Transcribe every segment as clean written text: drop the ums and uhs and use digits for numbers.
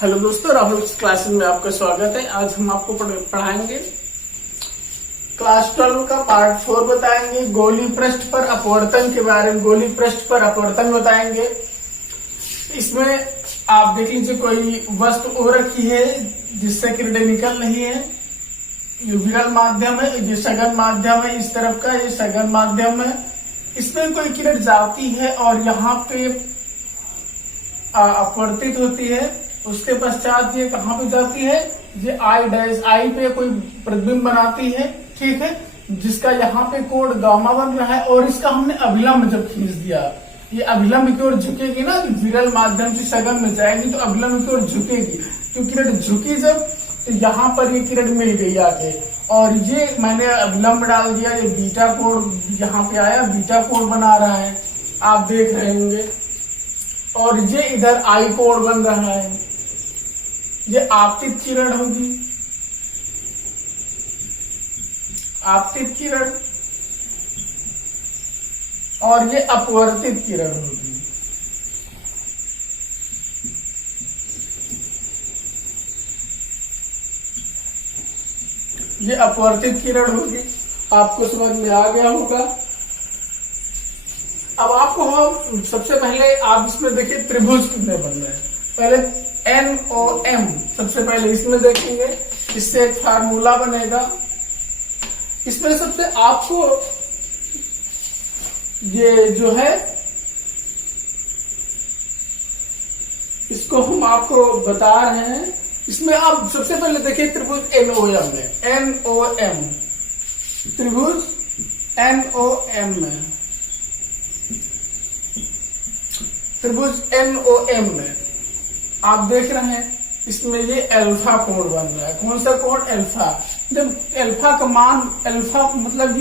Hello दोस्तों, Rahul classes में आपका स्वागत है। आज हम आपको पढ़ाएंगे क्लास 12 का पार्ट 4 बताएंगे। गोली पृष्ठ पर अपवर्तन के बारे में, गोली पृष्ठ पर अपवर्तन बताएंगे। इसमें आप देख लीजिए, कोई वस्तु हो रखी है जिससे किरणें निकल रही है। ये विरल माध्यम है, ये सघन माध्यम है। इस तरफ का ये सघन माध्यम है। इसमें कोई किरण जाती है और यहाँ पे अपवर्तित होती है। उसके पश्चात ये कहाँ पे जाती है, ये आई पे कोई प्रतिबिंब बनाती है, ठीक है, जिसका यहाँ पे कोण गामा बन रहा है। और इसका हमने अभिलंब जब खींच दिया, ये अभिलंब की ओर झुकेगी ना, विरल माध्यम से सघन में जाएगी तो अभिलंब की ओर झुकेगी। तो किरण झुकी जब, तो यहाँ पर ये किरण मिल गई आके, और ये मैंने अभिलंब डाल दिया। ये बीटा कोण यहाँ पे आया, बीटा कोण बना रहा है, आप देख रहे होंगे। और ये इधर आई कोण बन रहा है। ये आपतित किरण होगी, आपतित किरण, और ये अपवर्तित किरण होगी। ये अपवर्तित किरण होगी। आपको समझ में आ गया होगा। अब आपको हम सबसे पहले, आप इसमें देखिए त्रिभुज कितने बन रहे हैं। पहले NOM सबसे पहले इसमें देखेंगे, इससे एक फार्मूला बनेगा। इसमें सबसे आपको ये जो है, इसको हम आपको बता रहे हैं। इसमें आप सबसे पहले देखिए त्रिभुज NOM में, NOM त्रिभुज NOM में, त्रिभुज NOM में आप देख रहे हैं, इसमें ये अल्फा कोण बन रहा है। कौन सा कोण? अल्फा। जब अल्फा का मान, अल्फा मतलब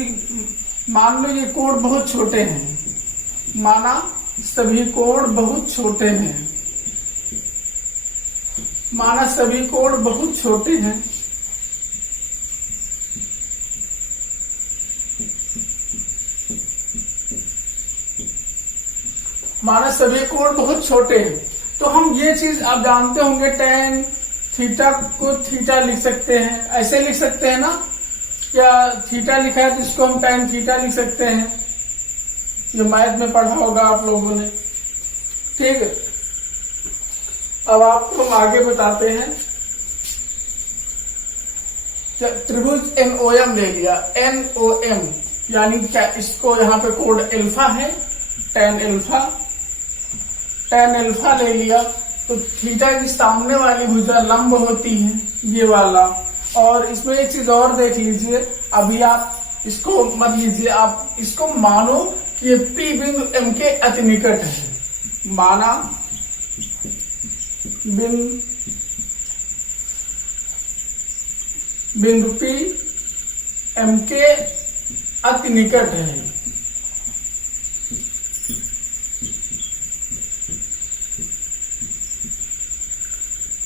मान लो ये कोण बहुत छोटे हैं, माना सभी कोण बहुत छोटे हैं, माना सभी कोण बहुत छोटे हैं। माना सभी कोण बहुत छोटे हैं, तो हम ये चीज आप जानते होंगे, tan थीटा को थीटा लिख सकते हैं, ऐसे लिख सकते हैं ना, या थीटा लिखा है तो इसको हम tan थीटा लिख सकते हैं। जो मैथ में पढ़ा होगा आप लोगों ने, ठीक है। अब आपको हम आगे बताते हैं। त्रिभुज NOM ले लिया, NOM यानी क्या, इसको यहाँ पे कोण अल्फा है, tan अल्फा ले लिया। तो थीटा की सामने वाली भुजा लंब होती है, ये वाला। और इसमें एक चीज और देख लीजिए, अभी आप इसको मत लीजिए, आप इसको मानो कि ये P बिंदु M के अति निकट है। माना बिंदु P M के अति निकट है।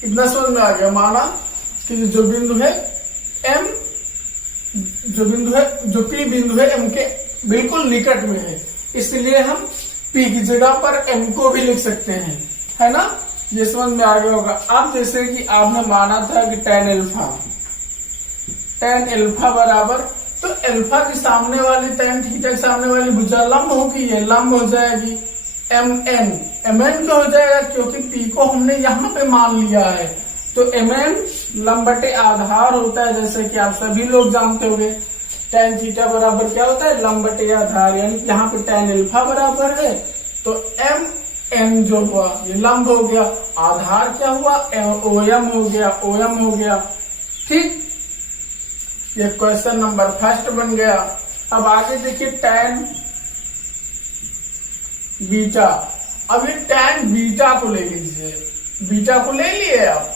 इतना समझ में आ गया। माना कि जो बिंदु है M, जो बिंदु है, जो P बिंदु है M के बिल्कुल निकट में है, इसलिए हम P की जगह पर M को भी लिख सकते हैं, है ना। ये समझ में आ गया होगा। अब जैसे कि आपने माना था कि tan अल्फा बराबर, तो अल्फा के सामने वाली, tan थीटा के सामने वाली भुजा लंब होगी, ये लंब हो जाएगी। MN का हो जाएगा, क्योंकि P को हमने यहाँ पे मान लिया है। तो MN लंब बटे आधार होता है, जैसे कि आप सभी लोग जानते होंगे। tan थीटा बराबर क्या होता है? लंब बटे आधार। यानी यहाँ पे tan अल्फा बराबर है, तो MN जो हुआ ये लंब हो गया, आधार क्या हुआ? OM हो गया, ठीक। ये क्वेश्चन नंबर फर्स्ट बन गया। अब आगे देखिए tan बीटा। अब ये tan बीटा को ले लीजिए, बीटा को ले लिए आप,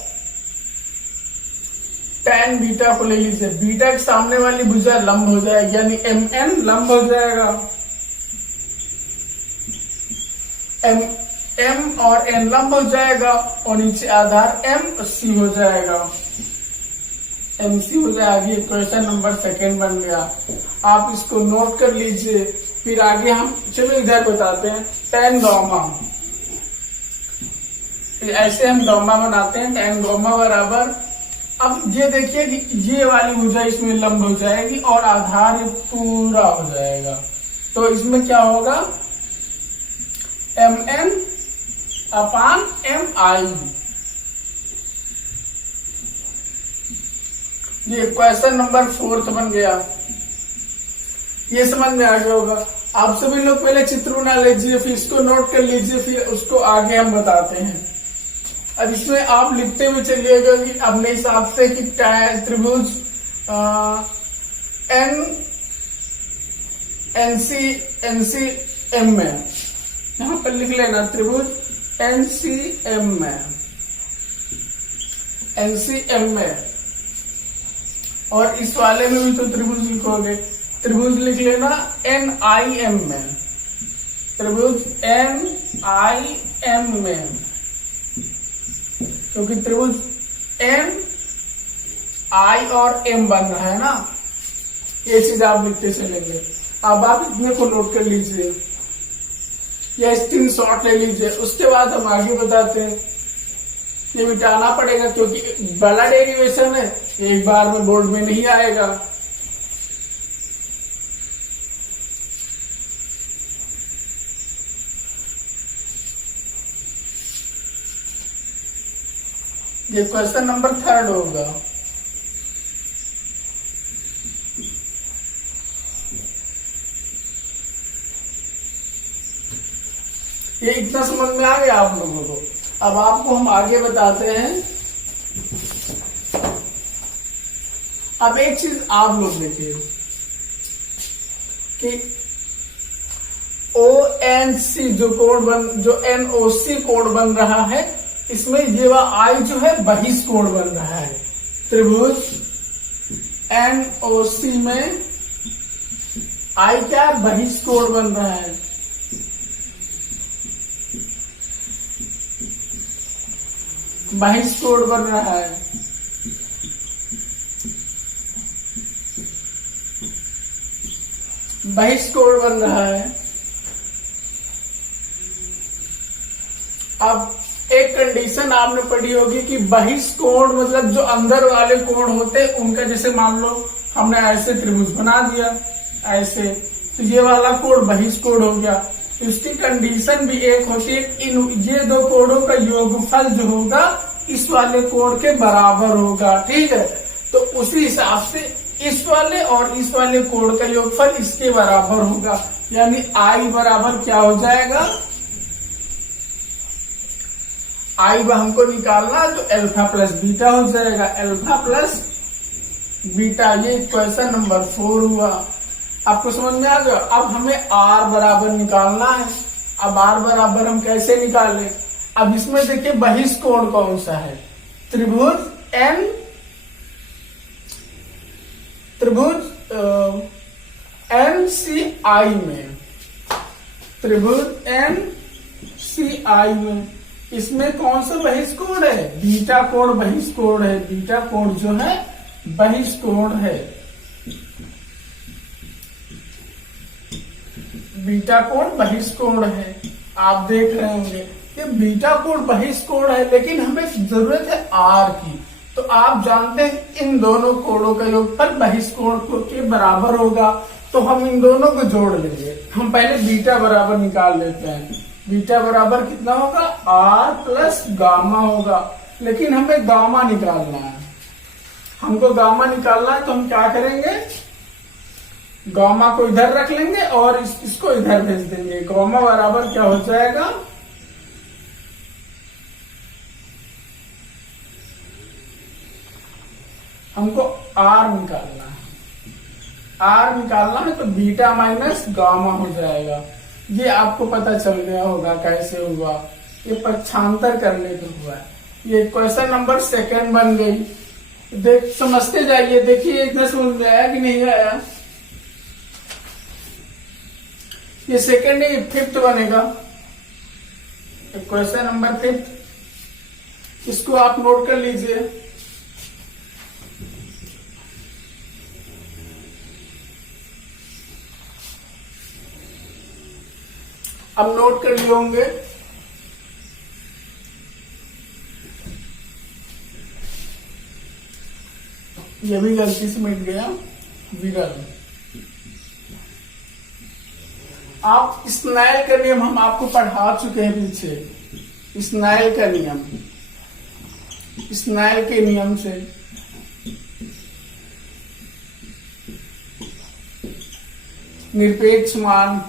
tan बीटा को ले लीजिए। बीटा के सामने वाली भुजा लंब हो जाएगी, यानी MN लंब हो जाएगा। M और N लंब हो जाएगा, और नीचे आधार MC हो जाएगा, MC हो जाएगी। क्वेश्चन नंबर सेकंड बन गया। आप इसको नोट कर लीजिए। फिर आगे हम चलो इधर बताते हैं tan गामा। तो ऐसे हम गामा बनाते हैं। tan गामा बराबर, अब ये देखिए कि ये वाली भुजा इसमें लंब हो जाएगी और आधार ये पूरा हो जाएगा। तो इसमें क्या होगा, mn अपान mi। ये क्वेश्चन नंबर 4 बन गया। ये समझ में आ गया होगा। आप सभी लोग पहले चित्र बना लीजिए, फिर इसको नोट कर लीजिए, फिर उसको आगे हम बताते हैं। अब इसमें आप लिखते हुए चलिएगा कि अपने हिसाब से कि त्रिभुज NCM में, यहां पर लिख लेना त्रिभुज NCM में, और इस वाले में भी तो त्रिभुज लिखोगे, त्रिभुज लिख लेना NIM में, त्रिभुज NIM में, क्योंकि त्रिभुज N I और M बन रहा है ना, ये चीज आप लिखते चलेंगे। अब आप इतने को नोट कर लीजिए या स्क्रीनशॉट ले लीजिए, उसके बाद हम आगे बताते हैं। ये मिटाना पड़ेगा क्योंकि बड़ा डेरिवेशन है, एक बार में बोर्ड में नहीं आएगा। ये क्वेश्चन नंबर 3 होगा। ये इतना समझ में आ गया आप लोगों को। अब आपको हम आगे बताते हैं। अब एक चीज आप लोग देखिए कि ONC जो NOC कोड बन रहा है, इसमें ये आई जो है बहिष कोण बन रहा है। त्रिभुज NOC में आई क्या बहिष कोण बन रहा है। बहिष कोण बन रहा है। बहिष कोण बन रहा है। अब एक कंडीशन आपने पढ़ी होगी कि बहिष कोण मतलब जो अंदर वाले कोण होते हैं उनका, जैसे मान लो हमने ऐसे त्रिभुज बना दिया ऐसे, तो ये वाला कोण बहिष कोण हो गया। तो इसकी कंडीशन भी एक होती है, ये दो कोणों का योगफल जो होगा इस वाले कोण के बराबर होगा। ठीक है, तो उसी हिसाब से इस वाले और इस वाले कोण का योगफल इसके बराबर होगा, यानी आई बराबर क्या हो जाएगा, आई हमको निकालना तो अल्फा प्लस बीटा हो जाएगा। अल्फा प्लस बीटा, ये क्वेश्चन नंबर 4 हुआ। आपको समझ में आ गया। अब हमें आर बराबर निकालना है। अब आर बराबर हम कैसे निकालें, अब इसमें देखिए बहिष कोण कौन सा है, त्रिभुज NCI में, त्रिभुज NCI में इसमें कौन सा बहिष कोण है, बीटा कोण बहिष कोण है। बीटा कोण जो है बहिष कोण है। बीटा कोण बहिष कोण है। आप देख रहे होंगे ये बीटा कोण बहिष कोण है, लेकिन हमें जरूरत है आर की। तो आप जानते हैं इन दोनों कोणों का योगफल बहिष कोण के बराबर होगा, तो हम इन दोनों को जोड़ लेंगे। हम पहले बीटा बराबर निकाल लेते हैं। बीटा बराबर कितना होगा, आर प्लस गामा होगा, लेकिन हमें गामा निकालना है। हमको गामा निकालना है तो हम क्या करेंगे, गामा को इधर रख लेंगे और इसको इधर भेज देंगे। गामा बराबर क्या हो जाएगा, हमको आर निकालना है। आर निकालना है तो बीटा माइनस गामा हो जाएगा। ये आपको पता चल गया होगा कैसे हुआ, ये पक्षांतर करने के हुआ। ये क्वेश्चन नंबर 2 बन गई। देख समझते जाइए, देखिए इतना समझ में आया कि नहीं आया। ये सेकंड है, 5th बनेगा। क्वेश्चन नंबर 5, इसको आप नोट कर लीजिए। अब नोट कर लिए होंगे। ये भी गलती से मिट गया, विरल। आप स्नेल का नियम हम आपको पढ़ा चुके हैं पीछे। स्नेल का नियम, स्नेल के नियम से निरपेक्ष मान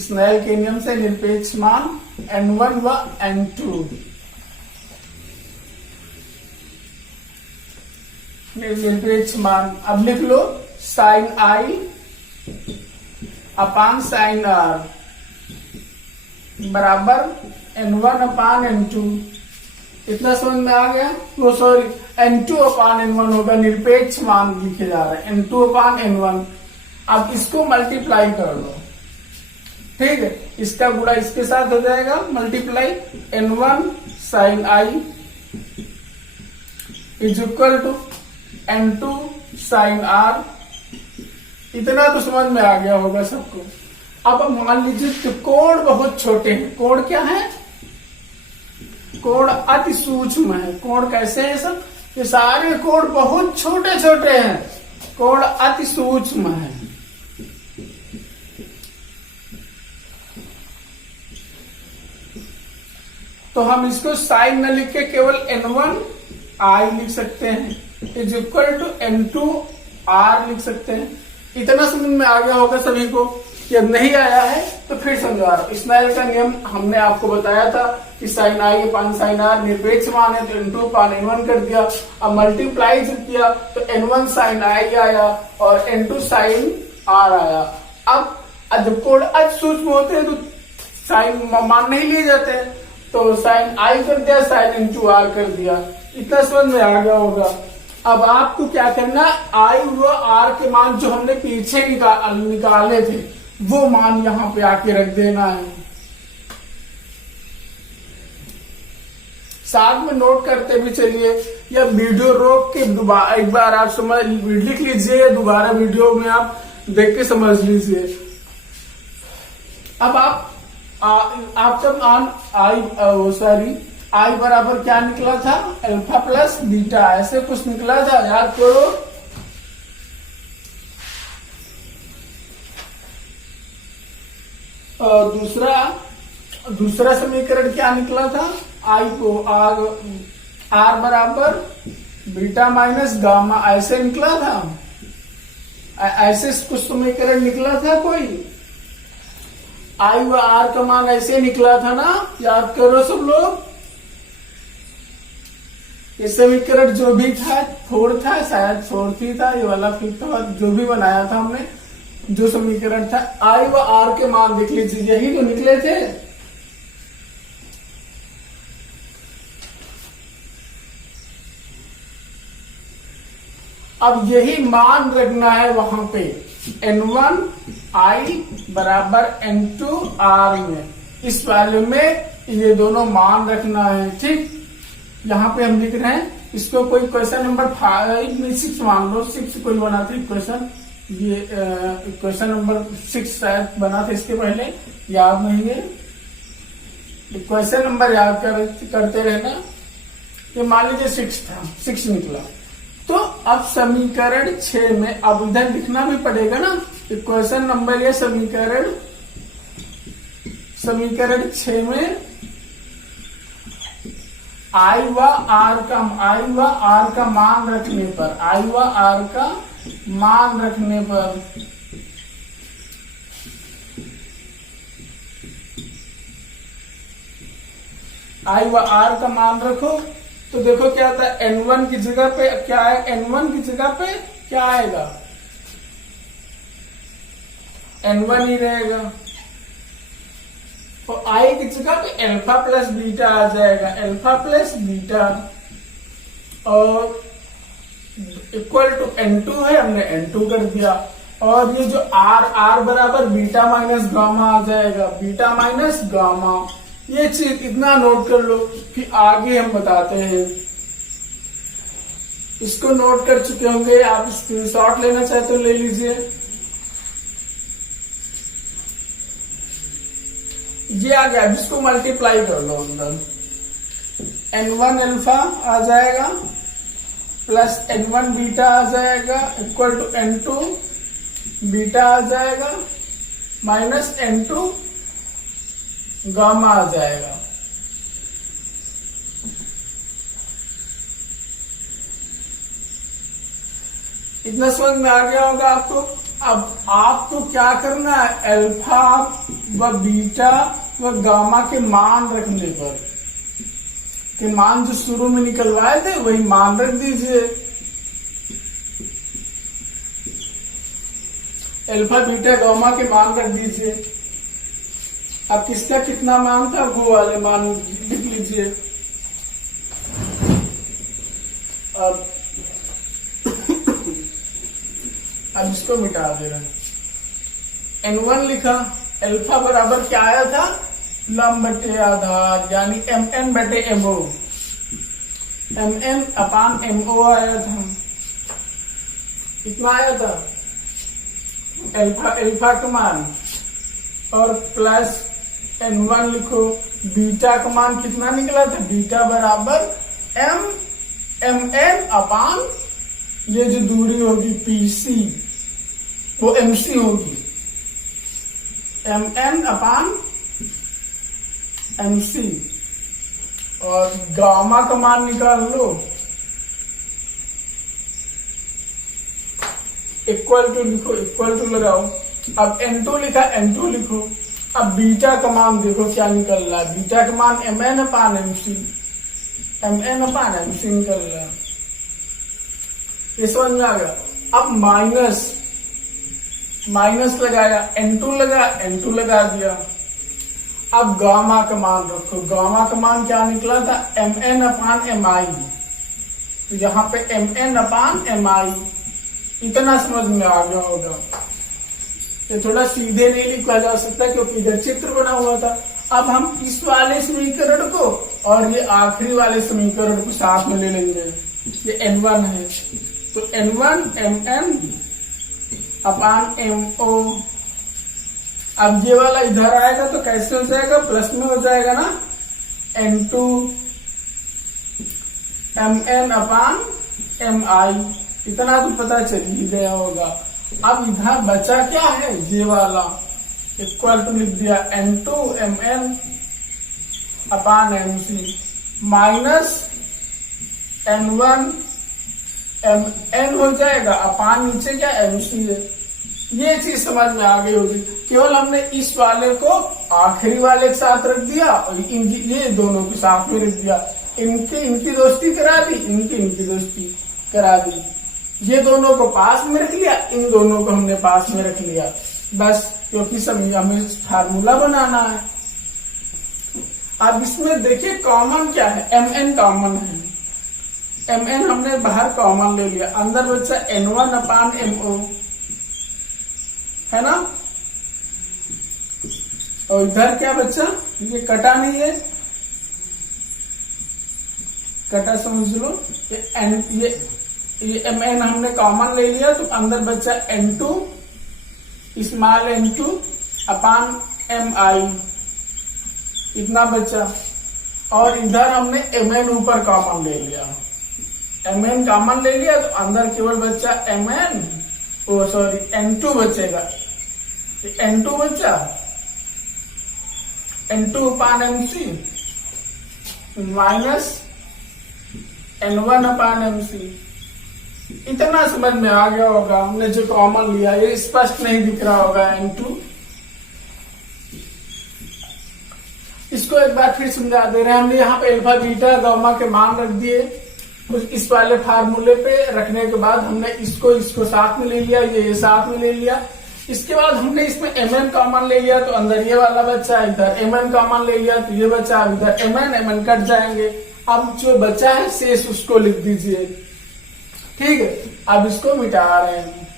स्नेल के नियम से निरपेक्ष मान n1 व n2 निरपेक्ष मान। अब लिख लो sine i upon sine r बराबर n1 अपान n2। इतना समझ में आ गया? वो सॉरी n2 अपान n1 होगा, निरपेक्ष मान लिखे जा रहा है n2 अपान n1। अब इसको मल्टीप्लाई कर लो, ठीक है। इसका गुणा इसके साथ हो जाएगा, multiply n1 sine i is equal to n2 sine r. इतना तो समझ में आ गया होगा सबको। अब मान लीजिए कि कोण बहुत छोटे हैं। कोण क्या है? कोण अति सूक्ष्म है। कोण कैसे है सब? ये सारे कोण बहुत छोटे छोटे हैं, कोण अति सूक्ष्म है। तो हम इसको साइन न लिख के केवल n1 आई लिख सकते हैं is equal to n2 are लिख सकते हैं। इतना समझ में आ गया होगा सभी को। कि नहीं आया है तो फिर समझा रहा हूं। स्नेल का नियम हमने आपको बताया था कि sine i upon sine r निरपेक्ष मान है, तो n2 अपान n1 कर दिया। अब मल्टीप्लाई जब किया तो n1 साइन आई आया और n2 साइन आर आया। अब जब कोण अति सूक्ष्म होते हैं तो साइन मान नहीं लिए जाते हैं, तो साइन आई कर दिया, साइन n2 आर कर दिया। इतना समझ में आ गया होगा। अब आपको क्या करना, आई व आर के मान जो हमने पीछे निकाले थे वो मान यहां पे आके रख देना है। साथ में नोट करते भी चलिए, या वीडियो रोक के दोबारा एक बार आप समझ लिख लीजिए, या दोबारा वीडियो में आप देख के समझ लीजिए। अब आप जब आई बराबर क्या निकला था? अल्फा प्लस बीटा, ऐसे कुछ निकला था, याद करो। दूसरा समीकरण क्या निकला था? आई को आर बराबर बीटा माइनस गामा, ऐसे निकला था। ऐसे कुछ समीकरण निकला था कोई। आई व आर का मान ऐसे निकला था ना, याद करो सब लोग। ये समीकरण जो भी था, फोर था शायद, फोर्थ ही था ये वाला, फिफ्थ था, जो भी बनाया था हमने, जो समीकरण था आई व आर के मान देख लीजिए, यही तो निकले थे। अब यही मान रखना है वहां पे n1 आई बराबर n2 आर में। इस वाले में ये दोनों मान रखना है, ठीक। यहाँ पे हम लिख रहे हैं इसको, कोई क्वेश्चन नंबर 5 में 6 मान लो, 6 कोई बना था क्वेश्चन, ये क्वेश्चन नंबर 6 शायद बना था, इसके पहले याद नहीं है। क्वेश्चन नंबर याद करते रहना। ये मान लीजिए 6 था, 6 निकला। तो अब समीकरण 6 में अब इधर लिखना भी पड़ेगा ना, क्वेश्चन नंबर ये समीकरण 6 में आई व आर का मान रखने पर, आई व आर का मान रखने पर आई व आर का मान रखो तो देखो क्या आता है। n1 की जगह पे क्या है? n1 की जगह पे क्या आएगा? n1 ही रहेगा। तो आई की जगह पे अल्फा प्लस बीटा आ जाएगा, अल्फा प्लस बीटा, और इक्वल टू n2 है, हमने n2 कर दिया। और ये जो r बराबर बीटा माइनस गामा आ जाएगा, बीटा माइनस गामा। ये चीज इतना नोट कर लो कि आगे हम बताते हैं। इसको नोट कर चुके होंगे आप, स्क्रीनशॉट लेना चाहे तो ले लीजिए। ये आ गया, जिसको मल्टीप्लाई कर लो अंदर, N1 अल्फा आ जाएगा प्लस N1 बीटा आ जाएगा इक्वल टू N2 बीटा आ जाएगा माइनस N2 गामा आ जाएगा। इतना समझ में आ गया होगा आपको। अब आपको क्या करना है, अल्फा व बीटा व गामा के मान रखने पर के मान जो शुरू में निकलवाए थे वही मान रख दीजिए। अल्फा बीटा गामा के मान रख दीजिए। अब किसका कितना मान था वो वाले मान लिख लीजिए। अब इसको मिटा दे रहे हैं। N1 लिखा, अल्फा बराबर क्या आया था, लंब बटे आधार यानी MN बटे MO, MN अपान MO आया था। कितना आया था, अल्फा का मान और प्लस N1 लिखो। बीटा का मान कितना निकला था, बीटा बराबर MN अपान ये जो दूरी होगी PC वो MC होगी, MN अपान MC। और गामा का मान निकाल लो, इक्वल टू लिखो, इक्वल टू लगाओ। अब N2 लिखा, N2 लिखो। अब बीटा का मान देखो क्या निकल रहा है, बीटा का मान MN अपान MC, MN अपान MC निकल रहा है। ये समझ में आ गया। अब माइनस लगाया, N2 लगा, N2 लगा दिया। अब गामा का मान रखो, गामा का मान क्या निकला था, MN अपान MI। तो यहाँ पे MN अपान MI, इतना समझ में आ गया होगा। ये थोड़ा सीधे नहीं लिखा जा सकता क्योंकि इधर चित्र बना हुआ था। अब हम इस वाले समीकरण को और ये आखिरी वाले समीकरण को साथ में ले लेंगे। ये N1 है तो N1 MN अपान MO। अब ये वाला इधर आएगा तो कैसे हो जाएगा, प्लस में हो जाएगा ना, N2 MN अपान MI। इतना तो पता चल ही गया होगा। अब इधर बचा क्या है, ये वाला, इक्वल टू लिख दिया N2 MN अपान MC माइनस N1 MN हो जाएगा अपान नीचे क्या MC है। ये चीज समझ में आ गई होगी। केवल हमने इस वाले को आखिरी वाले के साथ रख दिया और ये दोनों के साथ में रख दिया। इनकी दोस्ती करा दी, इनकी दोस्ती करा दी। ये दोनों को पास में रख लिया, इन दोनों को हमने पास में रख लिया बस, क्योंकि हमें फार्मूला बनाना है। अब इसमें देखिए कॉमन क्या है, MN कॉमन है। MN हमने बाहर कॉमन ले लिया, अंदर बचा N1 अपान MO, है ना। और इधर क्या बचा, ये कटा नहीं है, कटा समझ लो। ये MN हमने कॉमन ले लिया तो अंदर बचा N2 स्मॉल N2 अपान MI, इतना बचा। और इधर हमने MN ऊपर कॉमन ले लिया, MN कॉमन ले लिया तो अंदर केवल बचा N2 बचेगा। N2 बचा, N2 अपान MC माइनस N1 अपान MC। इतना समझ में आ गया होगा। हमने जो कॉमन लिया, ये स्पष्ट नहीं दिख रहा होगा N2। इसको एक बार फिर समझा दे रहे हैं। हमने यहाँ पे अल्फा बीटा गामा के मान रख दिए, इस वाले फार्मूले पे रखने के बाद हमने इसको साथ में ले लिया, ये साथ में ले लिया। इसके बाद हमने इसमें MN कॉमन ले लिया तो अंदर ये वाला बचा, इधर MN कॉमन ले लिया तो ये बचा, इधर MN कट जाएंगे। अब जो बचा है शेष उसको लिख दीजिए, ठीक है। अब इसको मिटा रहे हैं।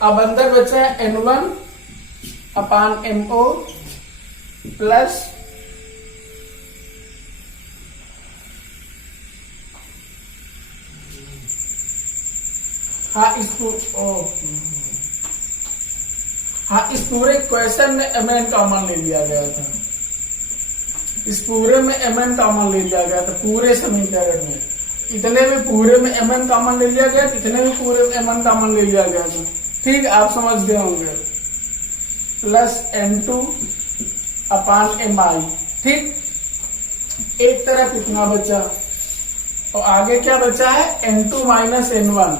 अब अंदर बचा है N1 अपान MO प्लस हाँ इस पूरे क्वेश्चन में mn कॉमन ले लिया गया था, इस पूरे में mn कॉमन ले लिया गया था, पूरे समीकरण में इतने में पूरे में mn कॉमन ले लिया गया, इतने में पूरे में mn कॉमन ले लिया गया था। ठीक, आप समझ गए होंगे। प्लस n2 अपान mi। ठीक, एक तरफ इतना बचा और आगे क्या बचा है, n2 minus n1,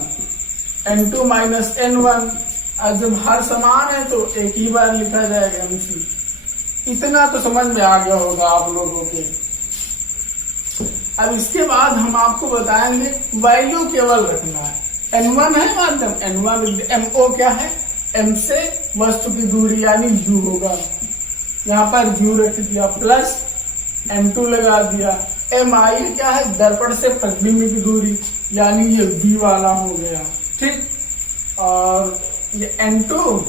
n2 minus n1। और जब हर समान है तो एक ही बार लिखा जाएगा mc। इतना तो समझ में आ गया होगा आप लोगों के। अब इसके बाद हम आपको बताएंगे वैल्यू केवल रखना है। n1 है माध्यम, n1 mo क्या है, m से वस्तु की दूरी यानी u होगा, यहाँ पर u रख दिया, प्लस n2 लगा दिया। mi क्या है, दर्पण से प्रतिबिंब की दूरी यानी ये v वाला हो गया। ठीक, और ये n2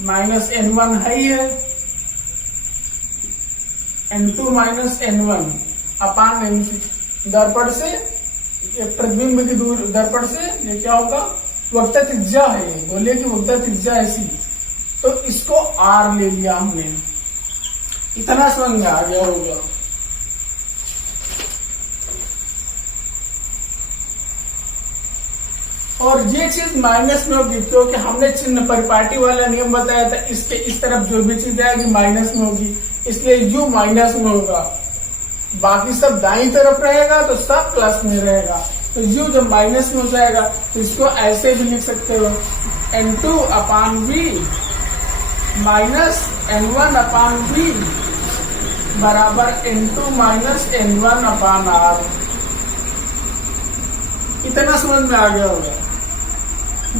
माइनस n1 है ही है, n2 माइनस n1 अपान mc, दर्पण से ये प्रतिबिंब की दूरी, दर्पण से ये क्या होगा, वक्रता त्रिज्या है, बोलिए कि वक्रता त्रिज्या ऐसी, तो इसको r ले लिया हमने। इतना समझ में आ गया होगा। और ये चीज माइनस में होगी क्योंकि हमने चिन्ह परिपाटी वाला नियम बताया था, इसके इस तरफ जो भी चीज आएगी माइनस में होगी, इसलिए u माइनस में होगा, बाकी सब दाईं तरफ रहेगा तो सब प्लस में रहेगा। तो u जब माइनस में हो जाएगा तो इसको ऐसे भी लिख सकते हो, n2 अपान v माइनस n1 अपान v बराबर n2 माइनस n1 अपान r। इतना समझ में आ गया होगा।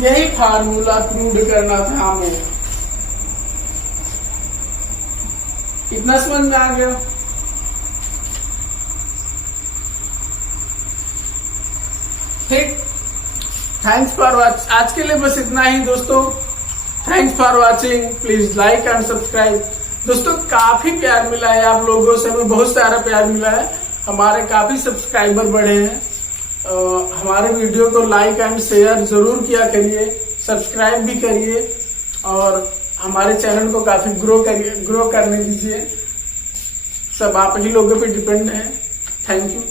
यही फार्मूला प्रूव करना था हमें। इतना समझ में आ गया। ठीक, थैंक्स फॉर वॉच। आज के लिए बस इतना ही दोस्तों। Thanks for watching. Please like and subscribe. दोस्तों काफी प्यार मिला है आप लोगों से, हमें बहुत सारा प्यार मिला है, हमारे काफी सब्सक्राइबर बढ़े हैं। हमारे वीडियो को लाइक एंड शेयर जरूर किया करिए, सब्सक्राइब भी करिए और हमारे चैनल को काफी ग्रो करने दीजिए। सब आप ही लोगों पे डिपेंड है। Thank you.